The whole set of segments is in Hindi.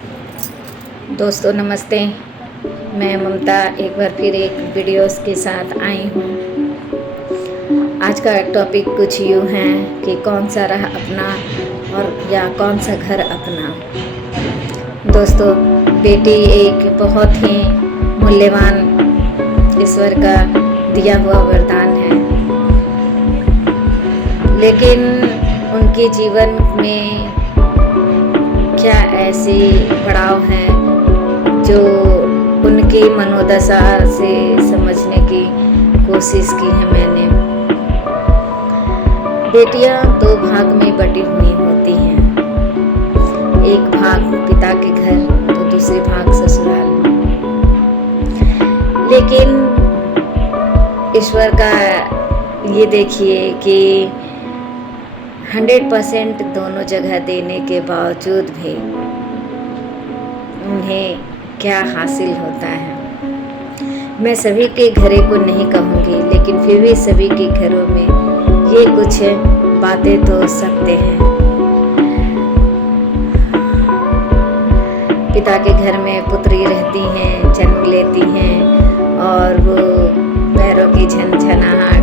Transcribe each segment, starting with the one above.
दोस्तों नमस्ते। मैं ममता एक बार फिर एक वीडियोस के साथ आई हूँ। आज का टॉपिक कुछ यूँ है कि कौन सा राह अपना और या कौन सा घर अपना। दोस्तों, बेटी एक बहुत ही मूल्यवान ईश्वर का दिया हुआ वरदान है, लेकिन उनके जीवन में क्या ऐसे पड़ाव हैं जो उनकी मनोदशा से समझने की कोशिश की है मैंने। बेटियां दो भाग में बटी हुई होती हैं, एक भाग पिता के घर तो दूसरे भाग ससुराल में। लेकिन ईश्वर का ये देखिए कि 100% दोनों जगह देने के बावजूद भी उन्हें क्या हासिल होता है। मैं सभी के घरों को नहीं कहूँगी, लेकिन फिर भी सभी के घरों में ये कुछ बातें तो सकते हैं। पिता के घर में पुत्री रहती हैं, जन्म लेती हैं और वो पैरों की झनझनाहट,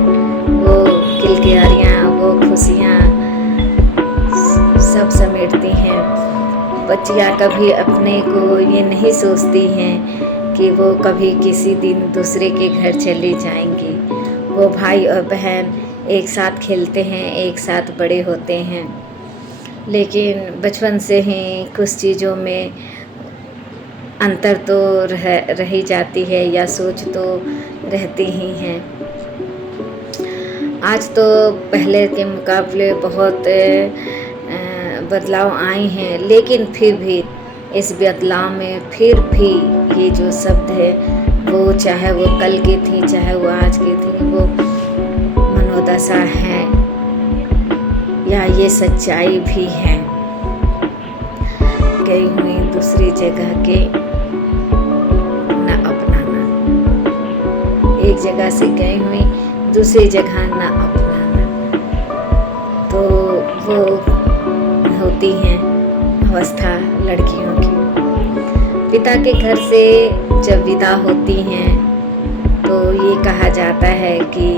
वो किलकियारियाँ, वो खुशियाँ सब समेटती हैं। बच्चियाँ कभी अपने को ये नहीं सोचती हैं कि वो कभी किसी दिन दूसरे के घर चली जाएंगी। वो भाई और बहन एक साथ खेलते हैं, एक साथ बड़े होते हैं, लेकिन बचपन से ही कुछ चीज़ों में अंतर तो रही जाती है या सोच तो रहती ही हैं। आज तो पहले के मुकाबले बहुत बदलाव आए हैं, लेकिन फिर भी इस बदलाव में फिर भी ये जो शब्द है, वो चाहे वो कल की थी चाहे वो आज की थी, वो मनोदशा है या ये सच्चाई भी है। गई हुई दूसरी जगह के न अपनाना, एक जगह से गई हुई दूसरी जगह न अपनाना, तो वो होती हैं अवस्था लड़कियों की। पिता के घर से जब विदा होती हैं तो ये कहा जाता है कि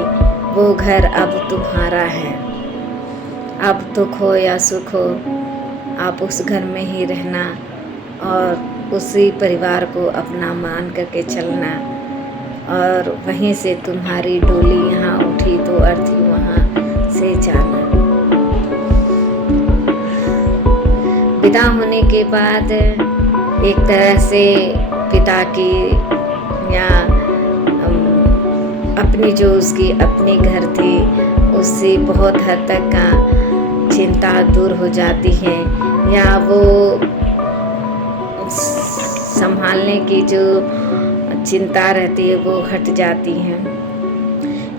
वो घर अब तुम्हारा है, अब दुख हो या सुख हो आप उस घर में ही रहना और उसी परिवार को अपना मान करके चलना, और वहीं से तुम्हारी डोली यहाँ उठी तो अर्थी वहाँ से जाना। विदा होने के बाद एक तरह से पिता की या अपनी जो उसकी अपनी घर थी उससे बहुत हद तक का चिंता दूर हो जाती है, या वो संभालने की जो चिंता रहती है वो हट जाती है।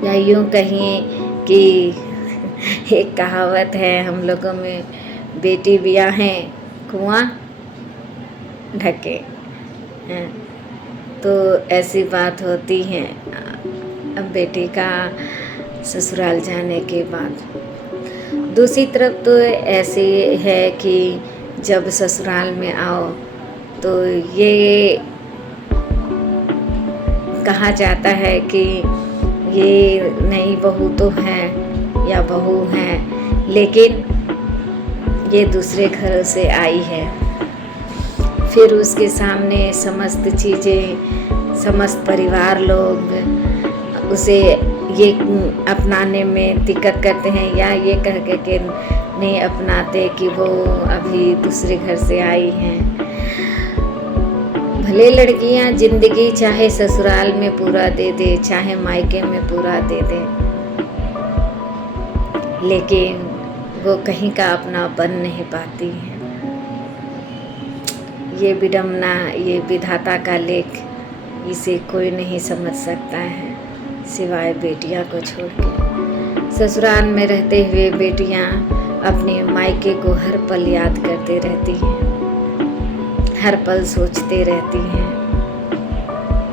या यूँ कहिए कि एक कहावत है हम लोगों में, बेटी ब्याहें कुआं ढके, तो ऐसी बात होती है अब बेटी का ससुराल जाने के बाद। दूसरी तरफ तो ऐसे है कि जब ससुराल में आओ तो ये कहा जाता है कि ये नई बहू तो है या बहू है, लेकिन ये दूसरे घर से आई है। फिर उसके सामने समस्त चीज़ें, समस्त परिवार लोग उसे ये अपनाने में दिक्कत करते हैं या ये कह के नहीं अपनाते कि वो अभी दूसरे घर से आई हैं। भले लड़कियां जिंदगी चाहे ससुराल में पूरा दे दे, चाहे मायके में पूरा दे दे, लेकिन वो कहीं का अपना बन नहीं पाती है। ये विडम्बना, ये विधाता का लेख, इसे कोई नहीं समझ सकता है सिवाय बेटियां को छोड़ के। ससुराल में रहते हुए बेटियां अपने मायके को हर पल याद करते रहती हैं, हर पल सोचते रहती हैं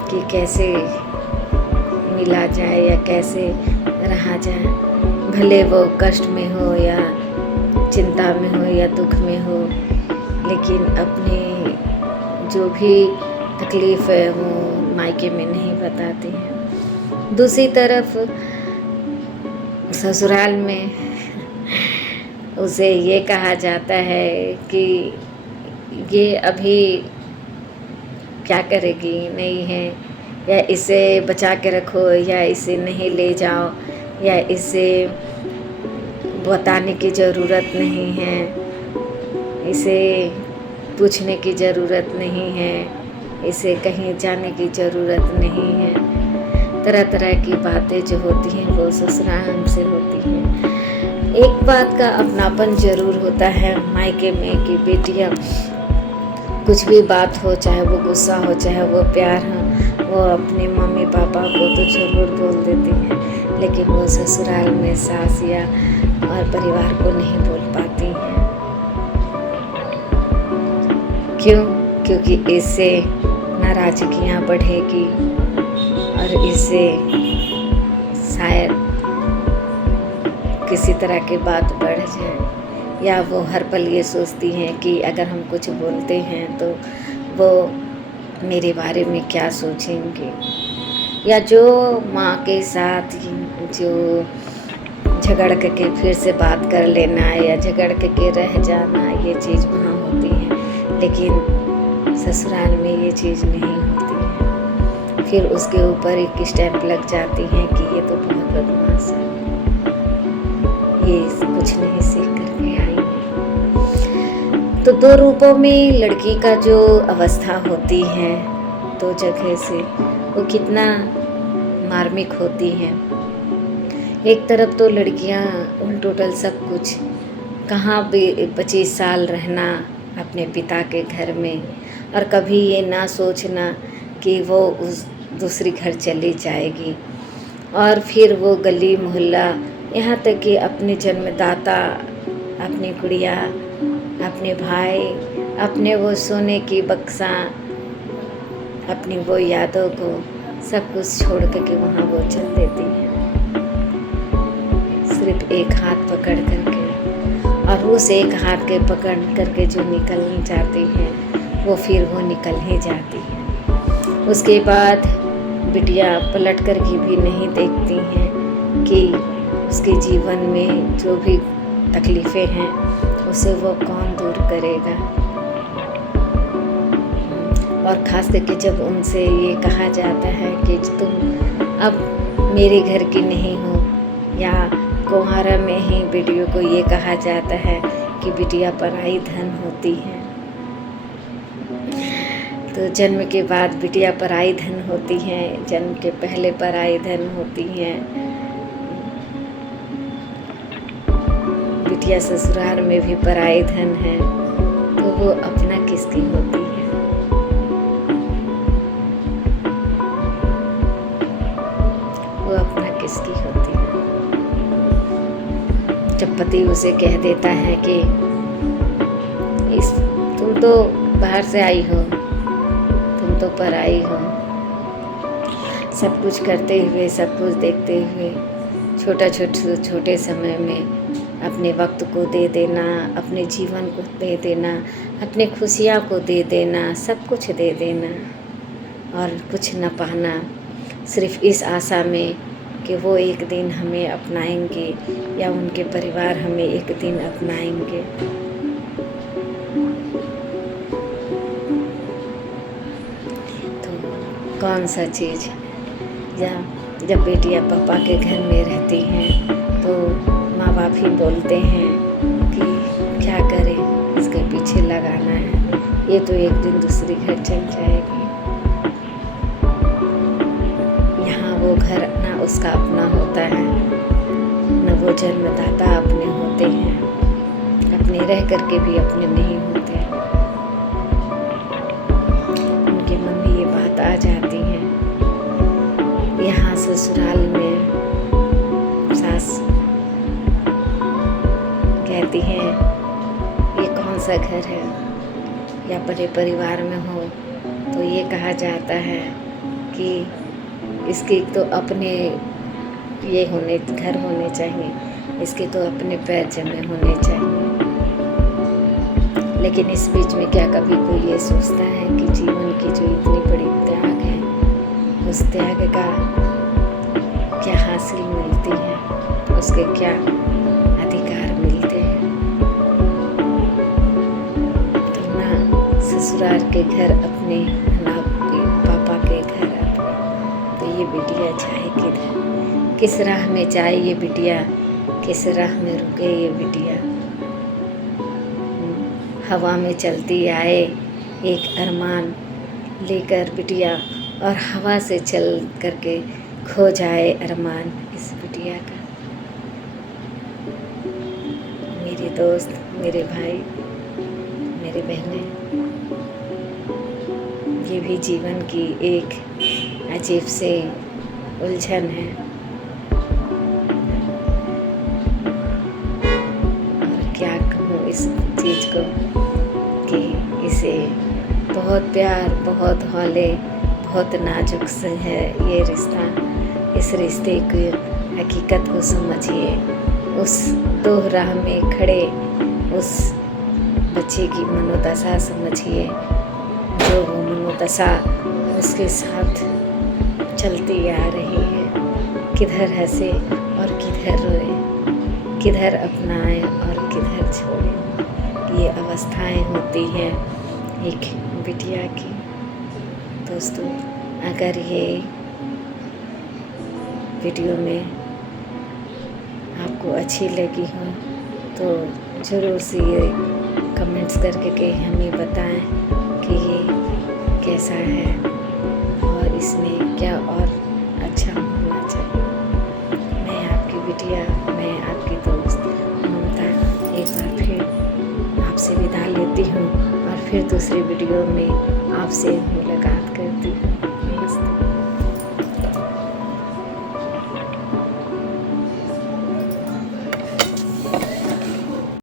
कि कैसे मिला जाए या कैसे रहा जाए। भले वो कष्ट में हो या चिंता में हो या दुख में हो, लेकिन अपने जो भी तकलीफ़ है वो मायके में नहीं बताती हैं। दूसरी तरफ ससुराल में उसे ये कहा जाता है कि ये अभी क्या करेगी, नहीं है, या इसे बचा के रखो, या इसे नहीं ले जाओ, या इसे बताने की ज़रूरत नहीं है, इसे पूछने की ज़रूरत नहीं है, इसे कहीं जाने की ज़रूरत नहीं है। तरह तरह की बातें जो होती हैं वो ससुराल से होती हैं। एक बात का अपनापन ज़रूर होता है मायके में कि बेटियां कुछ भी बात हो, चाहे वो गुस्सा हो चाहे वो प्यार हो, वो अपने मम्मी पापा को तो ज़रूर बोल देती हैं, लेकिन वो ससुराल में सास या और परिवार को नहीं बोल पाती हैं। क्यों? क्योंकि इससे नाराज़गियाँ बढ़ेगी और इससे शायद किसी तरह की बात बढ़ जाए, या वो हर पल ये सोचती हैं कि अगर हम कुछ बोलते हैं तो वो मेरे बारे में क्या सोचेंगे, या जो माँ के साथ जो झगड़ के फिर से बात कर लेना या झगड़ के रह जाना, ये चीज़ वहाँ होती है, लेकिन ससुराल में ये चीज़ नहीं होती है। फिर उसके ऊपर एक स्टैम्प लग जाती है कि ये तो बहुत बदमाश है, ये कुछ नहीं सीख करके आई है। तो दो रूपों में लड़की का जो अवस्था होती है, दो जगह से, वो कितना मार्मिक होती है। एक तरफ तो लड़कियां टोटल सब कुछ, कहाँ भी 25 साल रहना अपने पिता के घर में, और कभी ये ना सोचना कि वो उस दूसरी घर चली जाएगी, और फिर वो गली मोहल्ला, यहाँ तक कि अपने जन्मदाता, अपनी गुड़िया, अपने भाई, अपने वो सोने की बक्सा, अपनी वो यादों को सब कुछ छोड़ के वहाँ वो चल देती हैं, सिर्फ एक हाथ पकड़ करके। और उस एक हाथ के पकड़ करके जो निकल जाती हैं वो फिर वो निकल ही जाती है। उसके बाद बिटिया पलट कर के भी नहीं देखती हैं कि उसके जीवन में जो भी तकलीफ़ें हैं उसे वो कौन दूर करेगा। और ख़ास करके जब उनसे ये कहा जाता है कि तुम अब मेरे घर की नहीं हो, या कुंवारा में ही बेटियों को ये कहा जाता है कि बिटिया पराई धन होती है। तो जन्म के बाद बिटिया पराई धन होती हैं, जन्म के पहले पराई धन होती हैं। बिटिया ससुराल में भी पराई धन है, तो वो अपना किसकी होती है? वो अपना किसकी होती है? जब पति उसे कह देता है कि तुम तो बाहर से आई हो, तुम तो पराई हो, सब कुछ करते हुए, सब कुछ देखते हुए, छोटे समय में अपने वक्त को दे देना, अपने जीवन को दे देना, अपने खुशियाँ को दे देना, सब कुछ दे देना, और कुछ न पाना, सिर्फ इस आशा में कि वो एक दिन हमें अपनाएंगे या उनके परिवार हमें एक दिन अपनाएंगे। तो कौन सा चीज़, या जब बेटियां पापा के घर में रहती हैं तो माँ बाप ही बोलते हैं कि क्या करें, इसके पीछे लगाना है, ये तो एक दिन दूसरी घर चल जाएगी। यहाँ वो घर ना उसका अपना होता है, न वो जन्मदाता अपने होते हैं, अपने रह करके भी अपने नहीं होते। उनके मन में ये बात आ जाती है। यहाँ ससुराल में सास कहती हैं ये कौन सा घर है, या बड़े परिवार में हो तो ये कहा जाता है कि इसके तो अपने ये घर होने चाहिए, इसके तो अपने पैर जमे होने चाहिए। लेकिन इस बीच में क्या कभी कोई ये सोचता है कि जीवन भाग्य का क्या हासिल मिलती है, उसके क्या अधिकार मिलते हैं। तो ना ससुराल के घर अपने, ना पापा के घर अपने। तो ये बिटिया चाहे किधर, किस राह में जाए ये बिटिया, किस राह में रुके ये बिटिया। हवा में चलती आए एक अरमान लेकर बिटिया, और हवा से चल करके खो जाए अरमान इस बिटिया का। मेरे दोस्त, मेरे भाई, मेरी बहनें, ये भी जीवन की एक अजीब से उलझन है। और क्या कहूँ इस चीज़ को कि इसे बहुत प्यार, बहुत हौले, बहुत नाजुक से है ये रिश्ता। इस रिश्ते की हकीकत को समझिए। उस दो राह में खड़े उस बच्चे की मनोदशा समझिए, जो वो मनोदशा उसके साथ चलती आ रही है। किधर हंसे और किधर रोए, किधर अपनाए और किधर छोड़े, ये अवस्थाएं होती हैं एक बिटिया की। दोस्तों, अगर ये वीडियो में आपको अच्छी लगी हो तो ज़रूर से ये कमेंट्स करके के हमें बताएं कि ये कैसा है और इसमें क्या और अच्छा होना चाहिए। मैं आपकी बिटिया, मैं आपकी दोस्त ममता एक बार फिर आपसे विदा लेती हूँ और फिर दूसरी वीडियो में आपसे मुलाकात